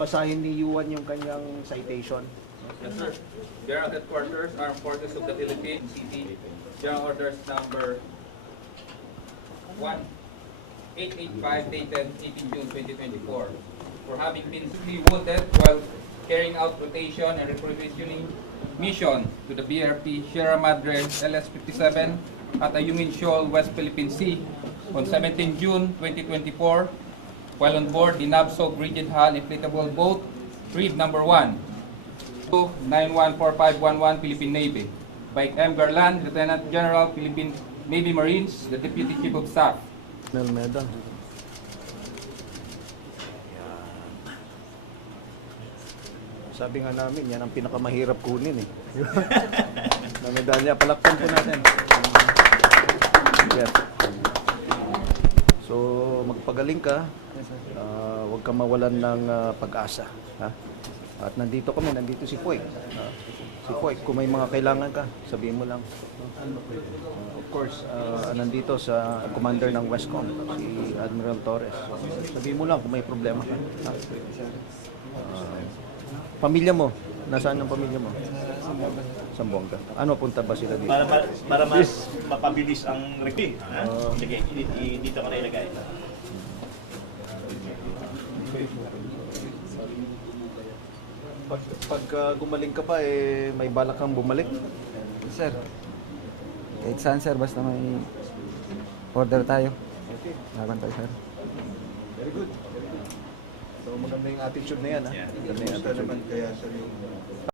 babasahin ni Yuan yung kanyang citation. Yes, sir. General Headquarters, Armed Forces of the Philippines, City, General Orders Number 1885 dated 18 June 2024 for having been severely wounded while carrying out rotation and repositioning mission to the BRP Sierra Madre LS-57 at Ayungin Shoal, West Philippine Sea on 17 June 2024 while on board the NAVSOG Rigid Hull Inflatable Boat Reef Number 1 914511 Philippine Navy by M. Garland, Lieutenant General, Philippine Navy Marines, the Deputy Chief of Staff. Nelmeda. Sabi nga namin, yan ang pinakamahirap kunin eh. na medalya. Palakpan po natin. Yes. So, magpagaling ka. Ah, huwag ka mawalan ng ah, pag-asa. Ha? At nandito kami, nandito si Poy. Ah, si Poy, kung may mga kailangan ka, sabihin mo lang. Ah, of course, ah, nandito sa commander ng Westcom, si Admiral Torres. Sabihin mo lang kung may problema ka. Ha? Ah, pamilya mo, nasaan ang pamilya mo? Sambuanga. Ano, punta ba sila dito? Para, para, para mas mapabilis ang review. Ha? Sige, dito ko na ilagay. Pag, pag ah, gumaling ka pa, eh, may balak kang bumalik. Sir, kahit saan sir, basta may order tayo. Okay. Laban tayo sir. Very good. So maganda yung attitude na yan, ha? Yeah. Maganda yung attitude. kaya sa yung